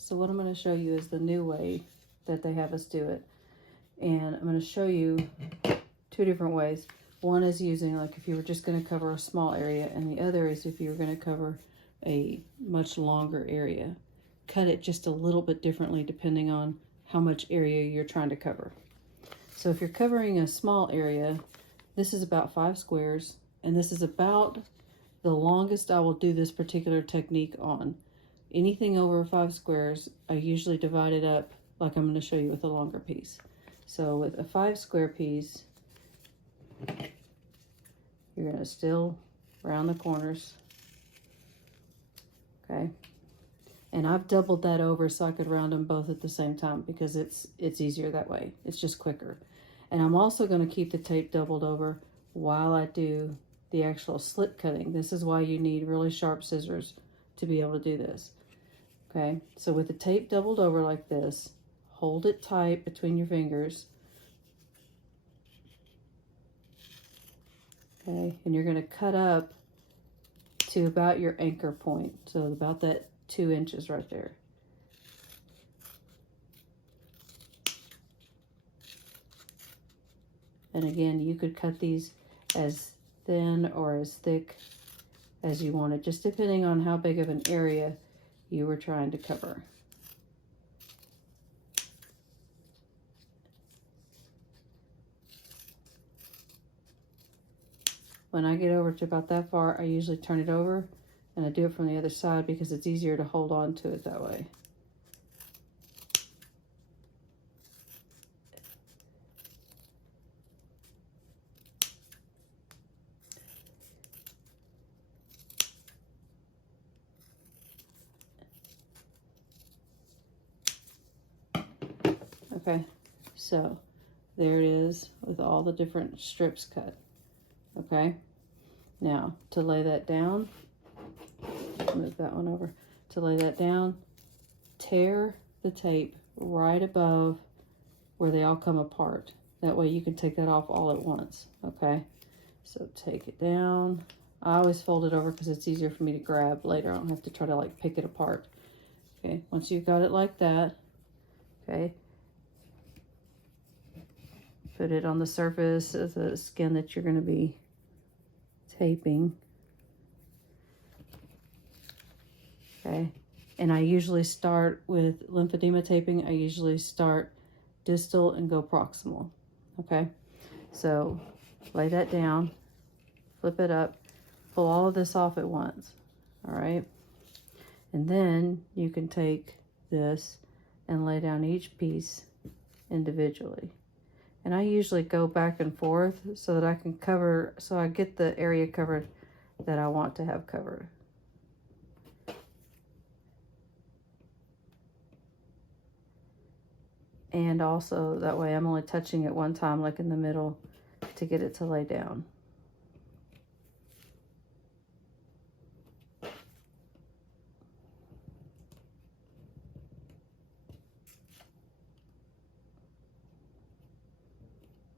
So what I'm going to show you is the new way that they have us do it. And I'm going to show you two different ways. One is using, like, if you were just going to cover a small area, and the other is if you were going to cover a much longer area. Cut it just a little bit differently depending on how much area you're trying to cover. So if you're covering a small area, this is about 5 squares, and this is about the longest I will do this particular technique on. Anything over 5 squares, I usually divide it up like I'm going to show you with a longer piece. So with a 5 square piece, you're going to still round the corners. Okay. And I've doubled that over so I could round them both at the same time because it's easier that way. It's just quicker. And I'm also going to keep the tape doubled over while I do the actual slit cutting. This is why you need really sharp scissors to be able to do this. Okay, so with the tape doubled over like this, hold it tight between your fingers. Okay, and you're going to cut up to about your anchor point. So about that 2 inches right there. And again, you could cut these as thin or as thick as you wanted, just depending on how big of an area you were trying to cover. When I get over to about that far, I usually turn it over and I do it from the other side because it's easier to hold on to it that way. Okay, so there it is with all the different strips cut. Okay, now to lay that down, move that one over. To lay that down, tear the tape right above where they all come apart. That way you can take that off all at once. Okay, so take it down. I always fold it over because it's easier for me to grab later. I don't have to try to like pick it apart. Okay, once you've got it like that, okay, put it on the surface of the skin that you're going to be taping. Okay, and I usually start with lymphedema taping. I usually start distal and go proximal. Okay, so lay that down, flip it up, pull all of this off at once. All right, and then you can take this and lay down each piece individually. And I usually go back and forth so that I can cover, so I get the area covered that I want to have covered. And also that way I'm only touching it one time, like in the middle, to get it to lay down.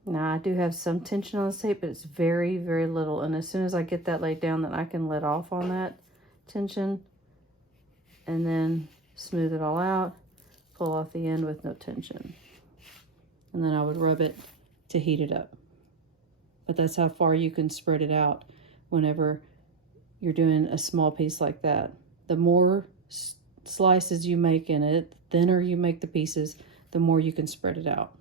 Now I do have some tension on the tape, but it's very, very little. And as soon as I get that laid down, then I can let off on that tension and then smooth it all out, pull off the end with no tension. And then I would rub it to heat it up. But that's how far you can spread it out whenever you're doing a small piece like that. The more slices you make in it, the thinner you make the pieces, the more you can spread it out.